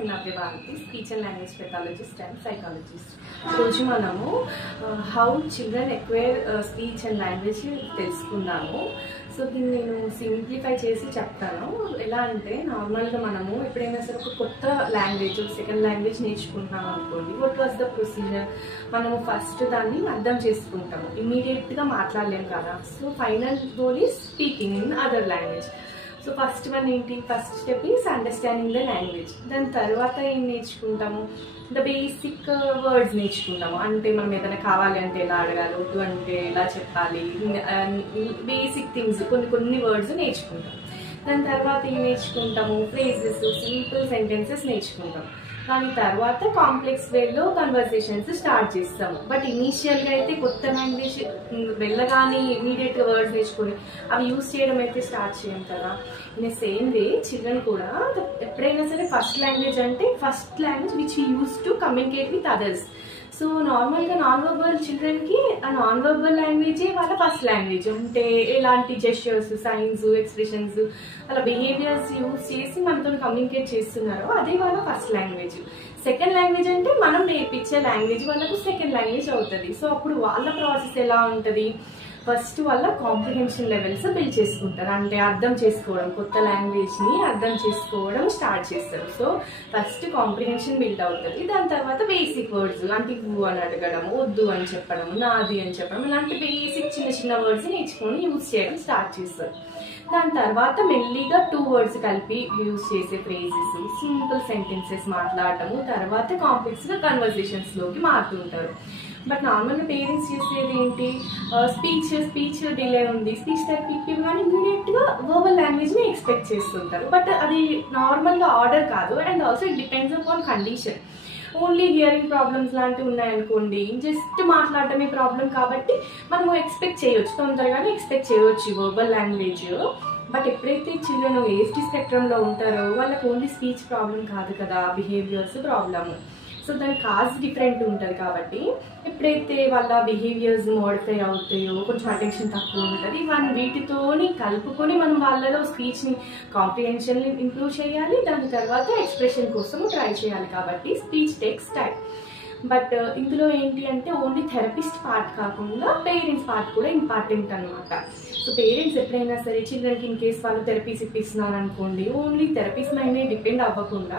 I'm Navyavanti, speech and language pathologist and psychologist. రోజు మనము how children acquire speech and language తెలుసుకున్నాము. So దీన్ని నేను సింప్లిఫై చేసి చెప్తాను. ఎలా అంటే నార్మల్గా మనము ఎప్పుడైనా సరే ఒక కొత్త లాంగ్వేజ్ సెకండ్ లాంగ్వేజ్ నేర్చుకుంటున్నాం అనుకోండి, వాట్ వాజ్ ద ప్రొసీజర్? మనము ఫస్ట్ దాన్ని అర్థం చేసుకుంటాము, ఇమీడియట్గా మాట్లాడలేము కదా. So final goal is speaking in other language. So first one ఏంటి? First step is understanding the language. దాని తర్వాత ఏం నేర్చుకుంటాము? ద బేసిక్ వర్డ్స్ నేర్చుకుంటాము. అంటే మనం ఏదైనా కావాలి అంటే ఎలా అడగాలి, వద్దు అంటే ఎలా చెప్పాలి, బేసిక్ థింగ్స్ కొన్ని వర్డ్స్ నేర్చుకుంటాం. దాని తర్వాత ఏం నేర్చుకుంటాము? ఫ్రేజెస్, సింపుల్ సెంటెన్సెస్ నేర్చుకుంటాం. దాని తర్వాత కాంప్లెక్స్ వేలో కన్వర్సేషన్స్ స్టార్ట్ చేస్తాము. బట్ ఇనీషియల్గా అయితే కొత్త లాంగ్వేజ్ వెళ్ళగానే ఇమీడియట్గా వర్డ్స్ నేర్చుకొని అవి యూజ్ చేయడం అయితే స్టార్ట్ చేయం కదా. ఇన్ సేమ్ వే చిల్డ్రన్ కూడా ఎప్పుడైనా సరే ఫస్ట్ లాంగ్వేజ్ అంటే first language which we use to communicate with others. So నార్మల్గా నాన్ వర్బల్ చిల్డ్రన్కి ఆ నాన్ వర్బల్ లాంగ్వేజే వాళ్ళ ఫస్ట్ లాంగ్వేజ్. అంటే ఎలాంటి జెస్చర్స్, సైన్స్, ఎక్స్ప్రెషన్స్, వాళ్ళ బిహేవియర్స్ యూజ్ చేసి మనతో కమ్యూనికేట్ చేస్తున్నారో అదే వాళ్ళ ఫస్ట్ లాంగ్వేజ్. సెకండ్ లాంగ్వేజ్ అంటే మనం నేర్పించే లాంగ్వేజ్ వాళ్ళకు సెకండ్ లాంగ్వేజ్ అవుతుంది. సో అప్పుడు వాళ్ళ ప్రాసెస్ ఎలా ఉంటుంది? ఫస్ట్ వాళ్ళ కాంప్రిహెన్షన్ లెవెల్స్ బిల్డ్ చేసుకుంటారు. అంటే అర్థం చేసుకోవడం, కొత్త లాంగ్వేజ్ని అర్థం చేసుకోవడం స్టార్ట్ చేస్తారు. సో ఫస్ట్ కాంప్రిహెన్షన్ బిల్డ్ అవుతుంది. దాని తర్వాత బేసిక్ వర్డ్స్ అంటే ఇవ్వు అని అడగడం, వద్దు అని చెప్పడం, నాది అని చెప్పడం, ఇలాంటి బేసిక్ చిన్న చిన్న వర్డ్స్ నేర్చుకొని యూజ్ చేయడం స్టార్ట్ చేస్తారు. దాని తర్వాత మెల్లిగా 2 వర్డ్స్ కలిపి యూజ్ చేసే ఫ్రేజెస్, సింపుల్ సెంటెన్సెస్ మాట్లాడటము, తర్వాత కాంప్లెక్స్గా కన్వర్సేషన్స్లోకి మారుతుంటారు. బట్ నార్మల్గా పేరెంట్స్ చేసేది ఏంటి? స్పీచ్ డిలే ఉంది, స్పీచ్ థెరపీ కానీ ఇమీడియట్గా వర్బల్ లాంగ్వేజ్ని ఎక్స్పెక్ట్ చేస్తుంటారు. బట్ అది నార్మల్గా ఆర్డర్ కాదు. And also it depends upon condition. Only hearing problems లాంటివి ఉన్నాయనుకోండి, జస్ట్ మాట్లాడటమే ప్రాబ్లం కాబట్టి మనము ఎక్స్పెక్ట్ చేయవచ్చు, తొందరగానే ఎక్స్పెక్ట్ చేయవచ్చు వర్బల్ లాంగ్వేజ్. బట్ ఎప్పుడైతే చిల్డ్రన్ ఏస్టీ స్పెక్ట్రంలో ఉంటారో వాళ్ళకి ఓన్లీ స్పీచ్ ప్రాబ్లం కాదు కదా, బిహేవియర్స్ ప్రాబ్లము. సో దాని కాజ్ డిఫరెంట్ ఉంటుంది కాబట్టి ఎప్పుడైతే వాళ్ళ బిహేవియర్స్ మోడిఫై అవుతాయో, కొంచెం అటెన్షన్ తక్కువ ఉంటుంది, వీటితోని కలుపుకొని మనం వాళ్ళలో స్పీచ్ని కాంప్రిహెన్షన్ని ఇంప్రూవ్ చేయాలి. దాని తర్వాత ఎక్స్ప్రెషన్ కోసం ట్రై చేయాలి. కాబట్టి స్పీచ్ టేక్స్ టైం. బట్ ఇందులో ఏంటి అంటే ఓన్లీ థెరపిస్ట్ పార్ట్ కాకుండా పేరెంట్స్ పార్ట్ కూడా ఇంపార్టెంట్ అనమాట. సో పేరెంట్స్ ఎప్పుడైనా సరే చిల్డ్రన్కి ఇన్ కేస్ వాళ్ళు థెరపీస్ ఇప్పిస్తున్నారు అనుకోండి, ఓన్లీ థెరపీస్ పైనే డిపెండ్ అవ్వకుండా